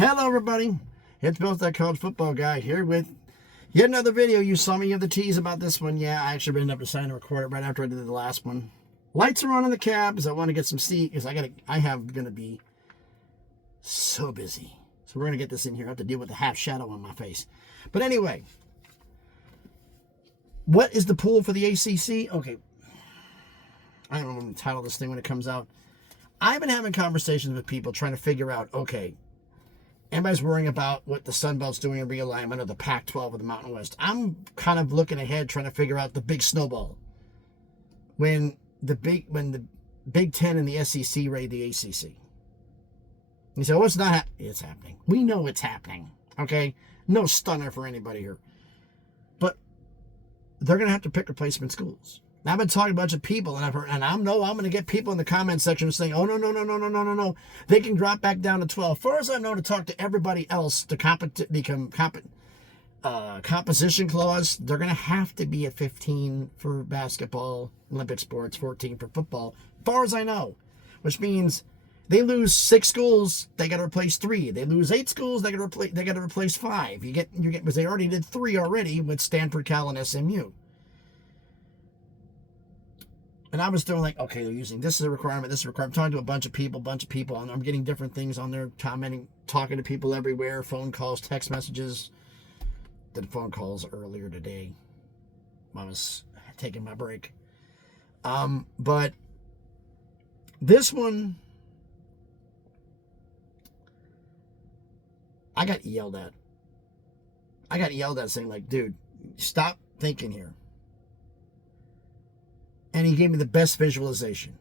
Hello everybody, it's Bill, that college football guy, here with yet another video. You saw me give the tease about this one. Yeah, I actually ended up deciding to record it right after I did the last one. Lights are on in the cab because I want to get some seat because I'm gonna be so busy. So we're gonna get this in here. I have to deal with the half shadow on my face. But anyway, what is the pool for the ACC? Okay, I don't know what to title this thing when it comes out. I've been having conversations with people trying to figure out, okay, everybody's worrying about what the Sun Belt's doing in realignment of the Pac-12 of the Mountain West. I'm kind of looking ahead, trying to figure out the big snowball. When the Big Ten and the SEC raid the ACC. You say, oh, it's not it's happening. We know it's happening. Okay? No stunner for anybody here. But they're going to have to pick replacement schools. Now, I've been talking to a bunch of people, and I'm going to get people in the comment section saying, oh, no. They can drop back down to 12. First, I know to talk to everybody else, the composition clause, they're going to have to be at 15 for basketball, Olympic sports, 14 for football, far as I know. Which means they lose 6 schools, they got to replace 3. They lose 8 schools, they got to replace 5. You get because they already did 3 already with Stanford, Cal, and SMU. And I was doing like, okay, they're using this is a requirement, this is a requirement. I'm talking to a bunch of people, and I'm getting different things on there, commenting, talking to people everywhere, phone calls, text messages. Did phone calls earlier today. I was taking my break. But this one, I got yelled at. Saying like, dude, stop thinking here. And he gave me the best visualization.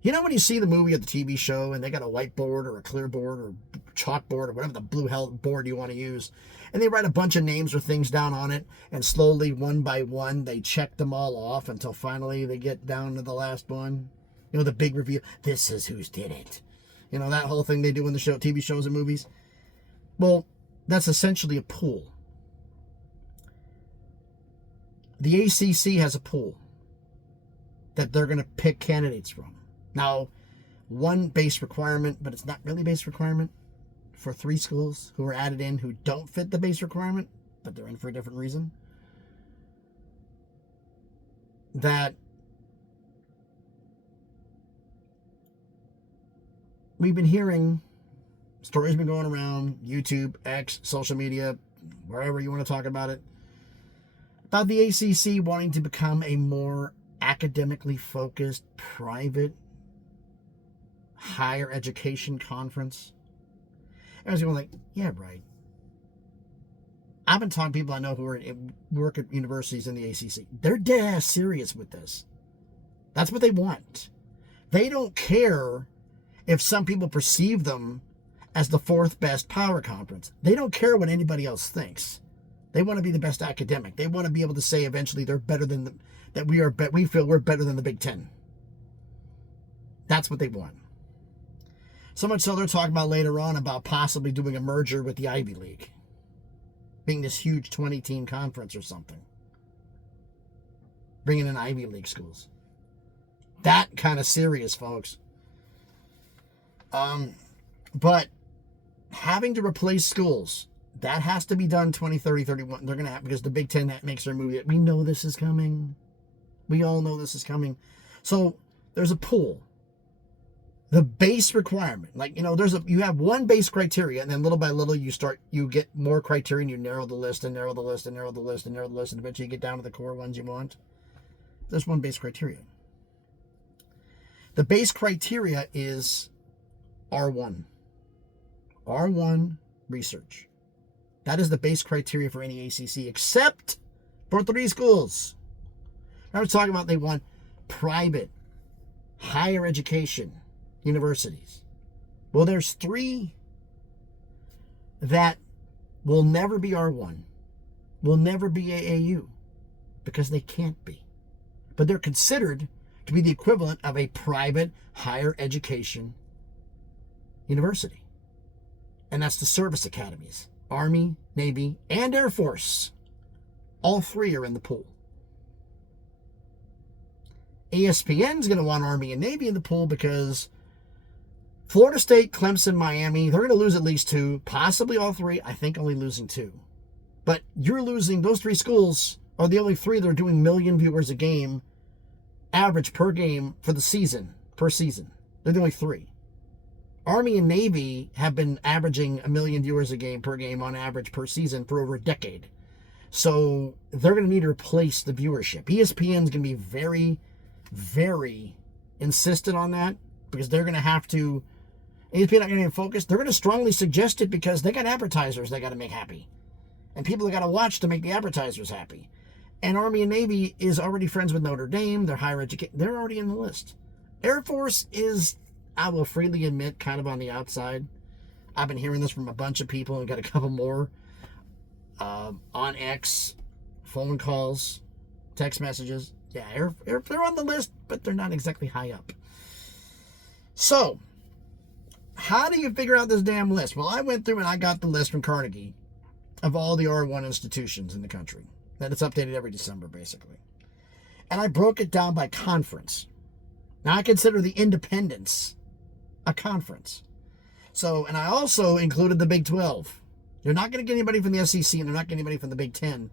You know when you see the movie or the TV show and they got a whiteboard or a clear board or chalkboard or whatever the blue hell board you want to use, and they write a bunch of names or things down on it, and slowly, one by one, they check them all off until finally they get down to the last one. You know, the big reveal. This is who's did it. You know, that whole thing they do in the show, TV shows and movies. Well, that's essentially a pool. The ACC has a pool that they're going to pick candidates from. Now, one base requirement, but it's not really base requirement, for 3 schools who are added in who don't fit the base requirement, but they're in for a different reason. That we've been hearing, stories been going around, YouTube, X, social media, wherever you want to talk about it, about the ACC wanting to become a more academically focused, private, higher education conference. I was going like, yeah, right. I've been talking to people I know who work at universities in the ACC. They're dead ass serious with this. That's what they want. They don't care if some people perceive them as the 4th best power conference. They don't care what anybody else thinks. They want to be the best academic. They want to be able to say eventually they're better than we feel we're better than the Big Ten. That's what they want. So much so they're talking about later on about possibly doing a merger with the Ivy League, being this huge 20-team conference or something, bringing in Ivy League schools. That kind of serious, folks. But having to replace schools, that has to be done 2030, 31. They're going to have, because the Big Ten makes their move. We know this is coming. We all know this is coming. So there's a pool. The base requirement, like, you know, you have one base criteria, and then little by little you get more criteria, and you narrow the list and narrow the list and narrow the list and narrow the list, and eventually you get down to the core ones you want. There's one base criteria. The base criteria is R1. R1 research. That is the base criteria for any ACC, except for 3 schools. I was talking about they want private, higher education universities. Well, there's 3 that will never be R1, will never be AAU, because they can't be. But they're considered to be the equivalent of a private, higher education university. And that's the service academies. Army, Navy, and Air Force. All 3 are in the pool. ESPN's going to want Army and Navy in the pool because Florida State, Clemson, Miami, they're going to lose at least 2, possibly all 3. I think only losing 2. But you're losing, those 3 schools are the only 3 that are doing million viewers a game, average per game for the season, per season. They're the only 3. Army and Navy have been averaging 1 million viewers a game per game on average per season for over a decade. So they're going to need to replace the viewership. ESPN's going to be very, very insistent on that because they're going to have to, ESPN not going to be focused. They're going to strongly suggest it because they got advertisers they got to make happy. And people that got to watch to make the advertisers happy. And Army and Navy is already friends with Notre Dame. They're higher education. They're already in the list. Air Force is, I will freely admit, kind of on the outside. I've been hearing this from a bunch of people and got a couple more on X, phone calls, text messages. Yeah, they're on the list, but they're not exactly high up. So, how do you figure out this damn list? Well, I went through and I got the list from Carnegie of all the R1 institutions in the country. That it's updated every December, basically. And I broke it down by conference. Now, I consider the independents a conference. So, and I also included the Big 12. You're not going to get anybody from the SEC, and they're not getting anybody from the Big 10.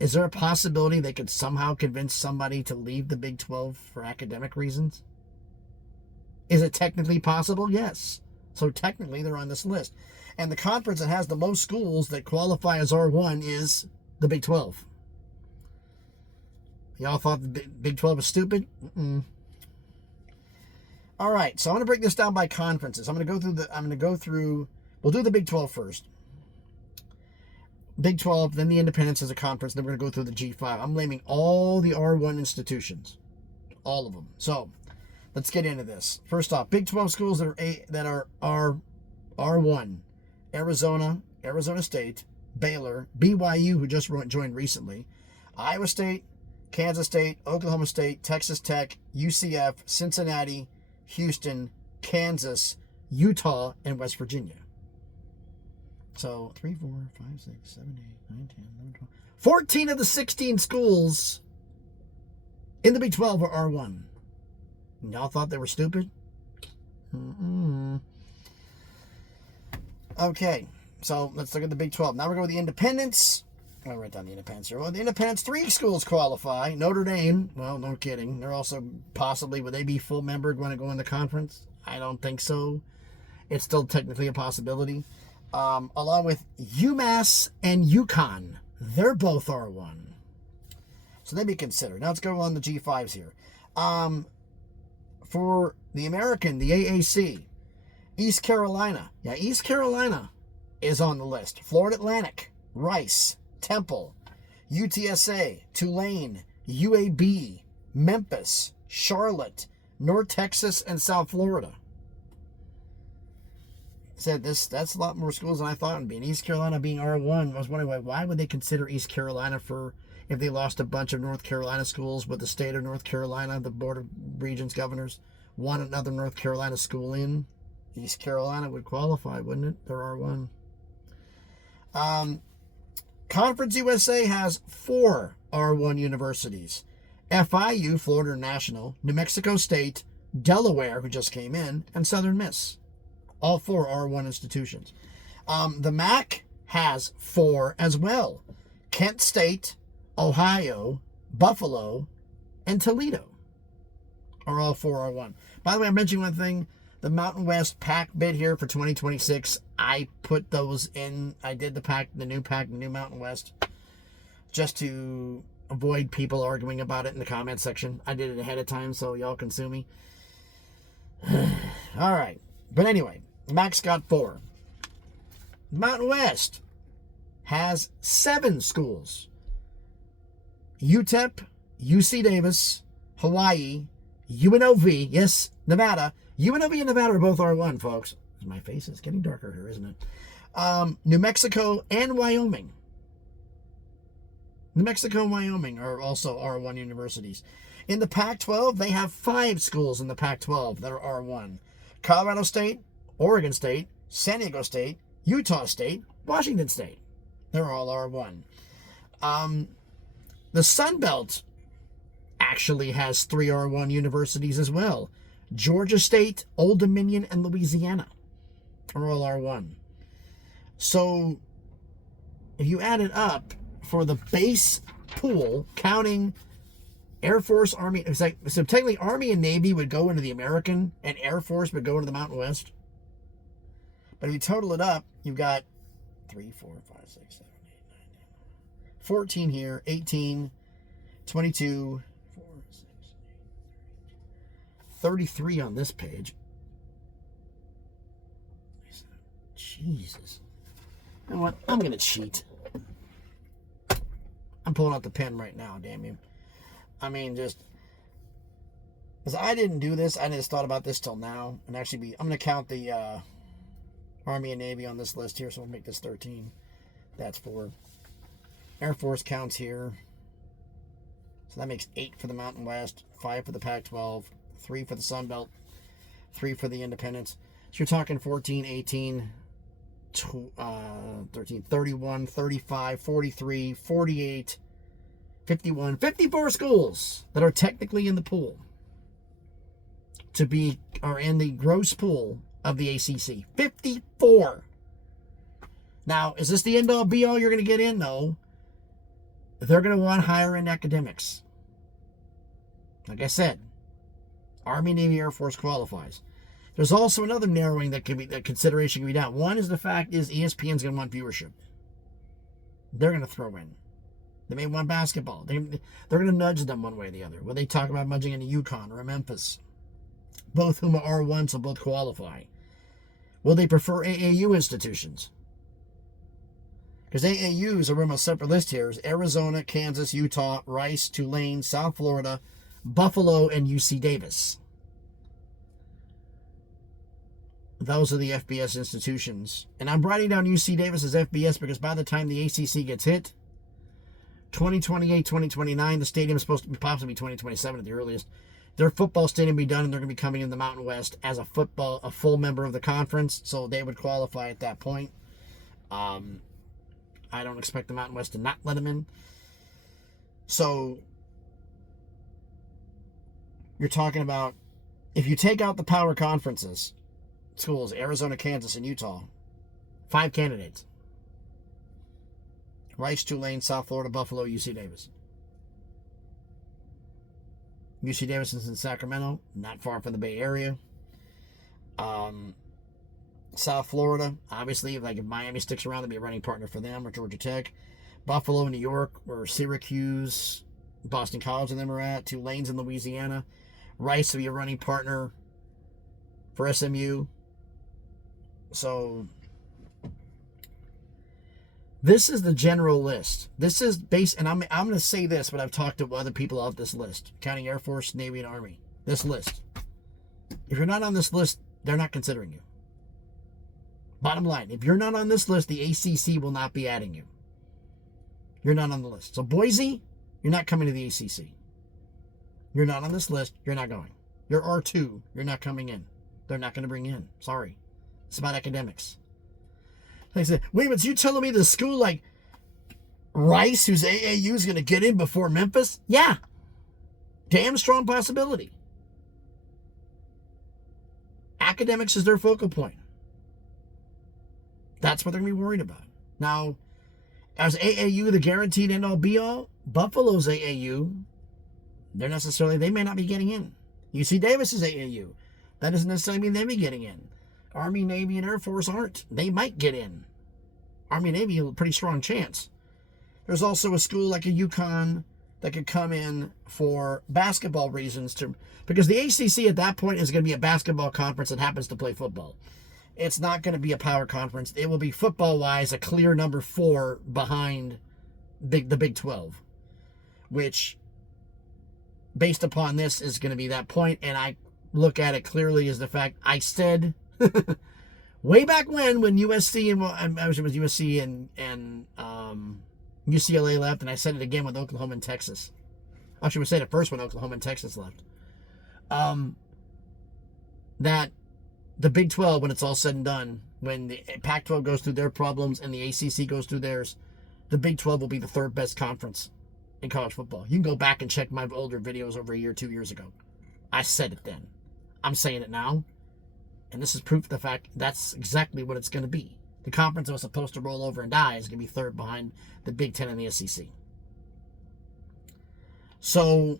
Is there a possibility they could somehow convince somebody to leave the Big 12 for academic reasons? Is it technically possible? Yes. So technically, they're on this list. And the conference that has the most schools that qualify as R1 is the Big 12. Y'all thought the Big 12 was stupid? Mm-mm. All right, so I'm going to break this down by conferences. We'll do the Big 12 first. Big 12, then the independents as a conference, then we're going to go through the G5. I'm naming all the R1 institutions. All of them. So, let's get into this. First off, Big 12 schools that are R1. Arizona State, Baylor, BYU, who just joined recently, Iowa State, Kansas State, Oklahoma State, Texas Tech, UCF, Cincinnati, Houston, Kansas, Utah, and West Virginia. So 3, 4, 5, 6, 7, 8, 9, 10, 11, 12. 14 of the 16 schools in the Big 12 are R1. Y'all thought they were stupid? Mm-mm. Okay, so let's look at the Big 12. Now we're going to the independents. I'll write down the independents here. Well, the independents, 3 schools qualify. Notre Dame, well, no kidding. They're also possibly, would they be full member going to go in the conference? I don't think so. It's still technically a possibility. Along with UMass and UConn. They're both R1. So they'd be considered. Now let's go on the G5s here. For the American, the AAC, East Carolina. Yeah, East Carolina is on the list. Florida Atlantic, Rice, Temple, UTSA, Tulane, UAB, Memphis, Charlotte, North Texas, and South Florida. Said that's a lot more schools than I thought it would be. And East Carolina being R1, I was wondering why would they consider East Carolina if they lost a bunch of North Carolina schools, but the state of North Carolina, the Board of Regents governors, want another North Carolina school in. East Carolina would qualify, wouldn't it? They're R1. Conference USA has 4 R1 universities. FIU, Florida National, New Mexico State, Delaware, who just came in, and Southern Miss. All 4 R1 institutions. The MAC has 4 as well. Kent State, Ohio, Buffalo, and Toledo are all 4 R1. By the way, I'm mentioning one thing. The Mountain West PAC bid here for 2026, I put those in. I did the new Mountain West, just to avoid people arguing about it in the comment section. I did it ahead of time so y'all can sue me. All right. But anyway, MAC's got 4. Mountain West has 7 schools. UTEP, UC Davis, Hawaii, UNLV, yes, Nevada. UNLV and Nevada are both R1, folks. My face is getting darker here, isn't it? New Mexico and Wyoming. New Mexico and Wyoming are also R1 universities. In the Pac-12, they have 5 schools in the Pac-12 that are R1. Colorado State, Oregon State, San Diego State, Utah State, Washington State. They're all R1. The Sun Belt actually has 3 R1 universities as well. Georgia State, Old Dominion, and Louisiana are all R1. So if you add it up for the base pool, counting Air Force, Army, it's like, so technically Army and Navy would go into the American, and Air Force would go into the Mountain West. But if you total it up, you've got 3, 4, 5, 6, 7, 8, 9, 10, 14 here, 18, 22, 4, 6, 8, 33 on this page. Jesus. You know what? I'm going to cheat. I'm pulling out the pen right now, damn you. I mean, just... because I didn't do this. I just thought about this till now. And actually, I'm going to count the Army and Navy on this list here, so we'll make this 13. That's 4. Air Force counts here. So that makes 8 for the Mountain West, 5 for the Pac-12, 3 for the Sun Belt, 3 for the Independents. So you're talking 14, 18... 13, 31, 35, 43, 48, 51, 54 schools that are technically in the pool are in the gross pool of the ACC. 54. Now, is this the end all be all you're going to get in? No. They're going to want higher end academics. Like I said, Army, Navy, Air Force qualifies. There's also another narrowing that consideration can be down. One is the fact is ESPN's going to want viewership. They're going to throw in. They may want basketball. They're going to nudge them one way or the other. Will they talk about nudging into UConn or Memphis? Both whom are R1, so both qualify. Will they prefer AAU institutions? Because AAUs are on a separate list here. Is Arizona, Kansas, Utah, Rice, Tulane, South Florida, Buffalo, and UC Davis. Those are the FBS institutions. And I'm writing down UC Davis as FBS because by the time the ACC gets hit, 2028, 2029, the stadium is supposed to be possibly 2027 at the earliest. Their football stadium will be done, and they're going to be coming in the Mountain West as a full member of the conference, so they would qualify at that point. I don't expect the Mountain West to not let them in. So you're talking about, if you take out the power conferences, schools, Arizona, Kansas, and Utah, 5 candidates. Rice, Tulane, South Florida, Buffalo, UC Davis. UC Davis is in Sacramento, not far from the Bay Area. South Florida, obviously, like if Miami sticks around, they'll be a running partner for them, or Georgia Tech. Buffalo, New York, where Syracuse, Boston College and them are at. Tulane's in Louisiana. Rice will be a running partner for SMU. So this is the general list. This is based, and I'm going to say this, but I've talked to other people off this list, counting Air Force, Navy, and Army. This list. If you're not on this list, they're not considering you. Bottom line, if you're not on this list, the ACC will not be adding you. You're not on the list. So Boise, you're not coming to the ACC. You're not on this list, you're not going. You're R2, you're not coming in. They're not going to bring you in. Sorry. It's about academics. Like I said, wait a minute, so you telling me the school like Rice, whose AAU is going to get in before Memphis? Yeah. Damn strong possibility. Academics is their focal point. That's what they're going to be worried about. Now, as AAU the guaranteed end-all be-all, Buffalo's AAU, they may not be getting in. UC Davis is AAU. That doesn't necessarily mean they'll be getting in. Army, Navy, and Air Force aren't. They might get in. Army and Navy have a pretty strong chance. There's also a school like a UConn that could come in for basketball reasons, because the ACC at that point is going to be a basketball conference that happens to play football. It's not going to be a power conference. It will be football-wise a clear number 4 behind the Big 12, which, based upon this, is going to be that point. And I look at it clearly as the fact I said way back when USC and I was USC and UCLA left, and I said it again with Oklahoma and Texas. Actually, we said it first when Oklahoma and Texas left. That the Big 12, when it's all said and done, when the Pac-12 goes through their problems and the ACC goes through theirs, the Big 12 will be the 3rd best conference in college football. You can go back and check my older videos over a year, 2 years ago. I said it then. I'm saying it now. And this is proof of the fact that's exactly what it's going to be. The conference that was supposed to roll over and die is going to be third behind the Big Ten and the SEC. So,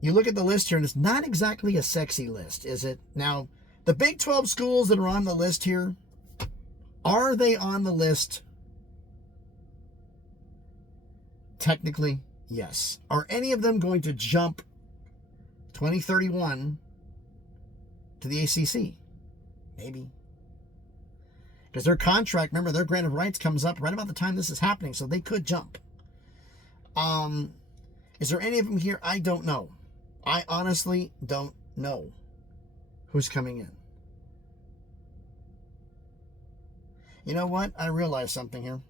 you look at the list here, and it's not exactly a sexy list, is it? Now, the Big 12 schools that are on the list here, are they on the list? Technically, yes. Are any of them going to jump 2031 to the ACC? Maybe. Because their contract, remember, their grant of rights comes up right about the time this is happening, so they could jump. Is there any of them here? I don't know. I honestly don't know who's coming in. You know what? I realized something here.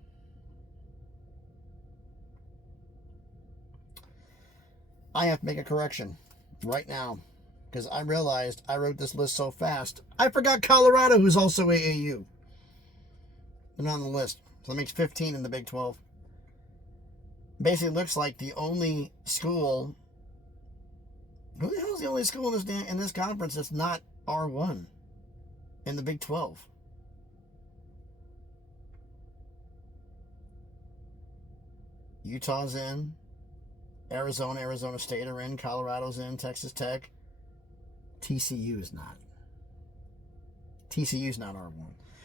I have to make a correction right now because I realized I wrote this list so fast. I forgot Colorado, who's also AAU. They're not on the list. So that makes 15 in the Big 12. Basically looks like the only school. Who the hell is the only school in this conference that's not R1 in the Big 12? Utah's in. Arizona State are in. Colorado's in. Texas Tech. TCU is not. TCU's not R1.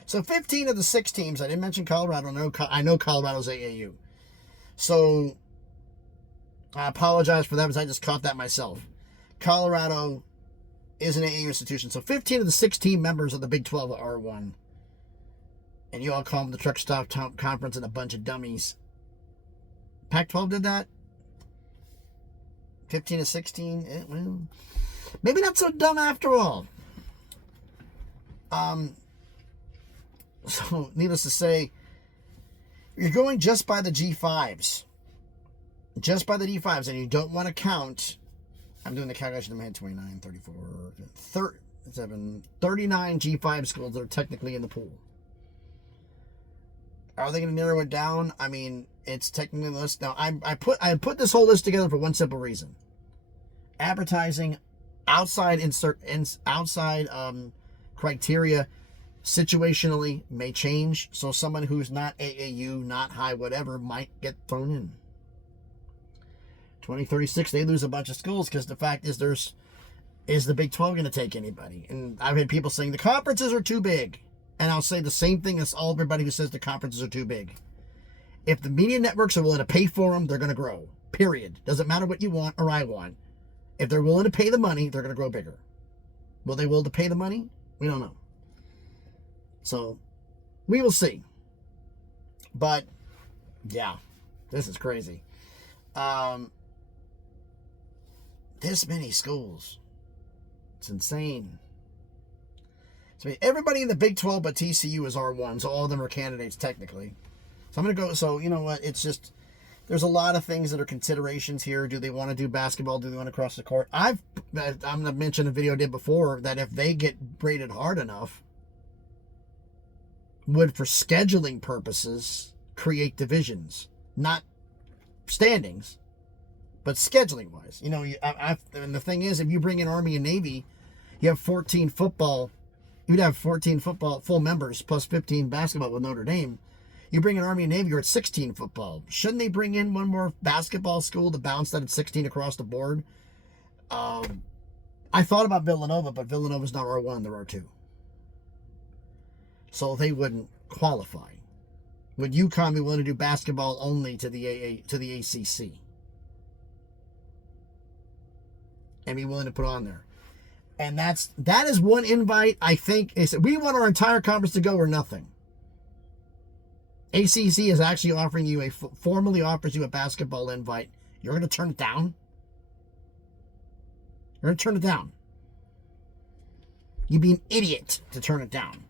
So 15 of the 6 teams, I didn't mention Colorado. I know Colorado's AAU. So I apologize for that because I just caught that myself. Colorado is an AAU institution. So 15 of the 16 members of the Big 12 are R1. And you all call them the Truck Stop Conference and a bunch of dummies. Pac-12 did that. 15 to 16. Well, maybe not so dumb after all. So, needless to say, you're going just by the G5s. Just by the D5s, and you don't want to count. I'm doing the calculation in my head. 29, 34, 37, 39 G5 schools that are technically in the pool. Are they going to narrow it down? I mean, it's technically the list. Now, I put this whole list together for one simple reason. Advertising outside criteria situationally may change. So someone who's not AAU, not high, whatever, might get thrown in. 2036, they lose a bunch of schools because the fact is is the Big 12 going to take anybody? And I've had people saying the conferences are too big. And I'll say the same thing as everybody who says the conferences are too big. If the media networks are willing to pay for them, they're going to grow. Period. Doesn't matter what you want or I want. If they're willing to pay the money, they're going to grow bigger. Will they willing to pay the money? We don't know. So, we will see. But, yeah, this is crazy. This many schools. It's insane. So everybody in the Big 12 but TCU is R1, so all of them are candidates technically. So I'm going to go, so you know what, it's just, there's a lot of things that are considerations here. Do they want to do basketball? Do they want to cross the court? I'm going to mention a video I did before that if they get rated hard enough, would for scheduling purposes create divisions. Not standings, but scheduling wise. You know, and the thing is, if you bring in Army and Navy, you have 14 football. You'd have 14 football full members plus 15 basketball with Notre Dame. You bring in Army and Navy, you're at 16 football. Shouldn't they bring in one more basketball school to balance that at 16 across the board? I thought about Villanova, but Villanova's not R1, they're R2. So they wouldn't qualify. Would UConn be willing to do basketball only to the ACC? And be willing to put on there? And that is one invite, I think. They said, we want our entire conference to go or nothing. ACC is actually offering you formally offers you a basketball invite. You're going to turn it down? You're going to turn it down. You'd be an idiot to turn it down.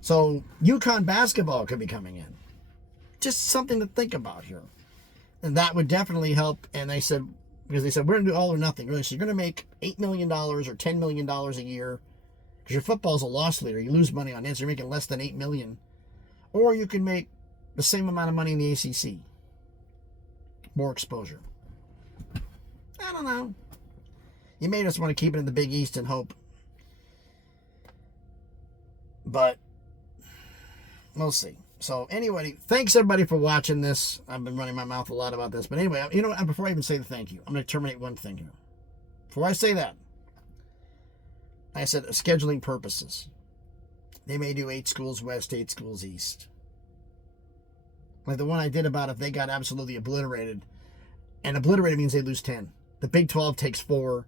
So UConn basketball could be coming in. Just something to think about here. And that would definitely help. And they said, because they said, we're going to do all or nothing. Really, so you're going to make $8 million or $10 million a year. Because your football is a loss leader. You lose money on it, so you're making less than $8 million. Or you can make the same amount of money in the ACC. More exposure. I don't know. You may just want to keep it in the Big East and hope. But we'll see. So anyway, thanks everybody for watching this. I've been running my mouth a lot about this. But anyway, you know what? Before I even say the thank you, I'm going to terminate one thing here. Before I say that, I said scheduling purposes. They may do 8 schools west, 8 schools east. Like the one I did about if they got absolutely obliterated. And obliterated means they lose 10. The Big 12 takes 4.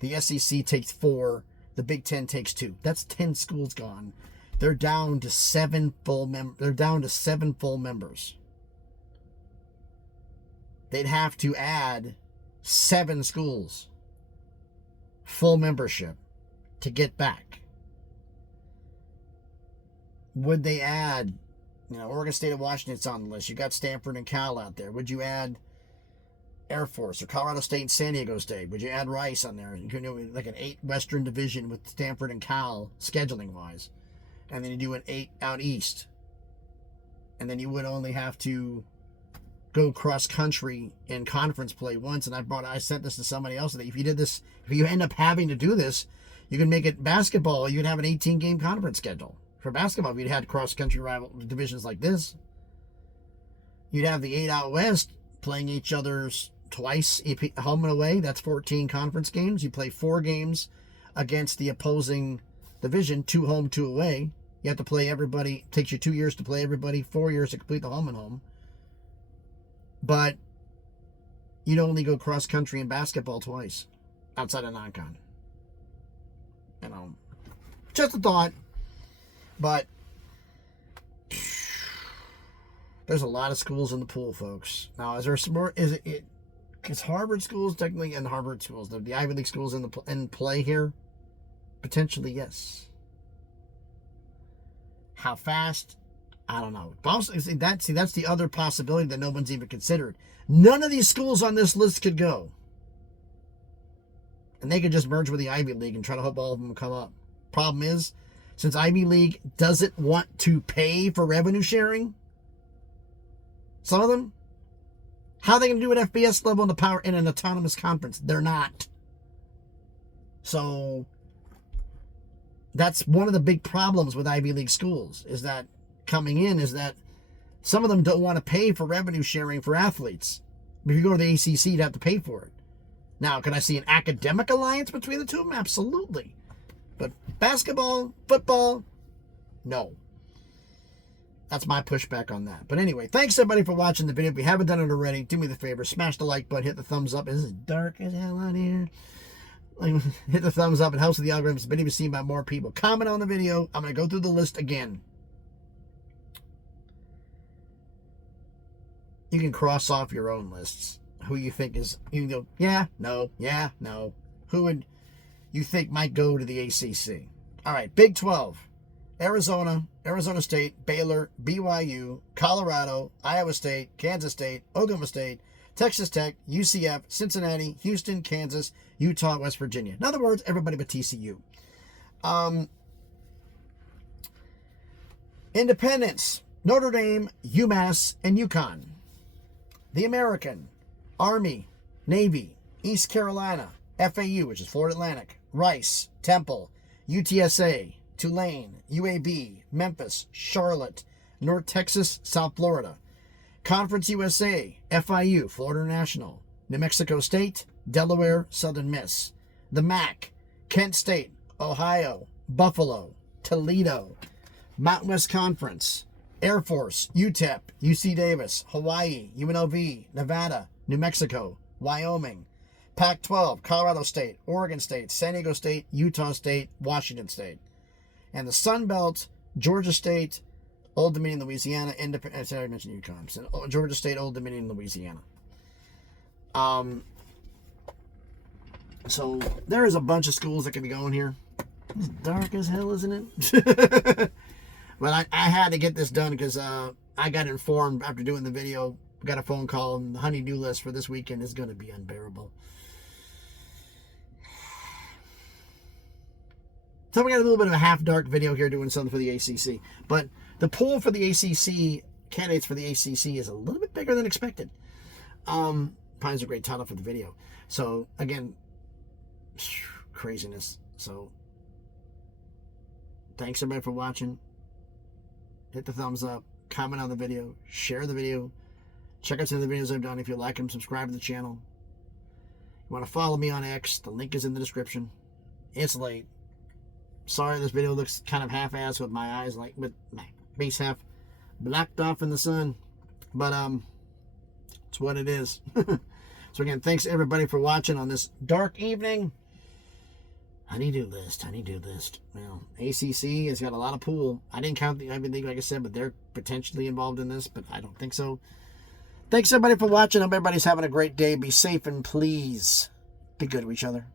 The SEC takes 4. The Big 10 takes 2. That's 10 schools gone. They're down to 7 full members. They'd have to add 7 schools full membership to get back. Would they add, Oregon State and Washington's on the list. You got Stanford and Cal out there. Would you add Air Force or Colorado State and San Diego State? Would you add Rice on there? You could do like an 8 Western division with Stanford and Cal scheduling wise. And then you do an 8 out east. And then you would only have to go cross country in conference play once. And I sent this to somebody else. That if you did this, if you end up having to do this, you can make it basketball. You could have an 18-game conference schedule. For basketball, if you'd had cross country rival divisions like this, you'd have the 8 out west playing each other's twice, home and away. That's 14 conference games. You play 4 games against the opposing division, 2 home, 2 away. You have to play everybody. It takes you 2 years to play everybody, 4 years to complete the home and home. But you'd only go cross country in basketball twice outside of non-con. Just a thought. But there's a lot of schools in the pool, folks. Now, is there some more? Is Harvard schools technically, and Harvard schools, the Ivy League schools in play here? Potentially, yes. How fast? I don't know. Also, that's the other possibility that no one's even considered. None of these schools on this list could go, and they could just merge with the Ivy League and try to hope all of them will come up. Problem is, since Ivy League doesn't want to pay for revenue sharing, some of them, how are they going to do an FBS level in an autonomous conference? They're not. So that's one of the big problems with Ivy League schools is that some of them don't want to pay for revenue sharing for athletes. If you go to the ACC, you'd have to pay for it. Now, can I see an academic alliance between the two of them? Absolutely. But basketball, football, no. That's my pushback on that. But anyway, thanks everybody for watching the video. If you haven't done it already, do me the favor. Smash the like button. Hit the thumbs up. This is dark as hell out here. Hit the thumbs up. It helps with the algorithms. It's been even seen by more people. Comment on the video. I'm going to go through the list again. You can cross off your own lists. Who you think is, you can go, yeah, no. Who would you think might go to the ACC? All right, Big 12. Arizona, Arizona State, Baylor, BYU, Colorado, Iowa State, Kansas State, Oklahoma State, Texas Tech, UCF, Cincinnati, Houston, Kansas, Utah, West Virginia. In other words, everybody but TCU. Independents, Notre Dame, UMass, and UConn. The American, Army, Navy, East Carolina, FAU, which is Florida Atlantic, Rice, Temple, UTSA, Tulane, UAB, Memphis, Charlotte, North Texas, South Florida. Conference USA, FIU, Florida National, New Mexico State, Delaware, Southern Miss. The MAC, Kent State, Ohio, Buffalo, Toledo. Mountain West Conference, Air Force, UTEP, UC Davis, Hawaii, UNLV, Nevada, New Mexico, Wyoming. Pac-12, Colorado State, Oregon State, San Diego State, Utah State, Washington State. And the Sun Belt, Georgia State, Old Dominion, Louisiana, Independent. I already mentioned UConn. So Georgia State, Old Dominion, Louisiana. So there is a bunch of schools that could be going here. It's dark as hell, isn't it? But I had to get this done because I got informed after doing the video. Got a phone call, and the honey-do list for this weekend is going to be unbearable. So we got a little bit of a half-dark video here doing something for the ACC. But the poll for the ACC candidates for the ACC is a little bit bigger than expected. Pine's a great title for the video. So, again, craziness. So, thanks everybody for watching. Hit the thumbs up, comment on the video, share the video. Check out some of the videos I've done. If you like them, subscribe to the channel. You want to follow me on X, the link is in the description. It's late. Sorry this video looks kind of half-assed with my eyes, like with my face half blacked off in the sun. But it's what it is. So again, thanks everybody for watching on this dark evening. Honey-do list. Well, ACC has got a lot of pool. I didn't count the Ivy League, like I said, but they're potentially involved in this, but I don't think so. Thanks everybody for watching. Hope everybody's having a great day. Be safe and please be good to each other.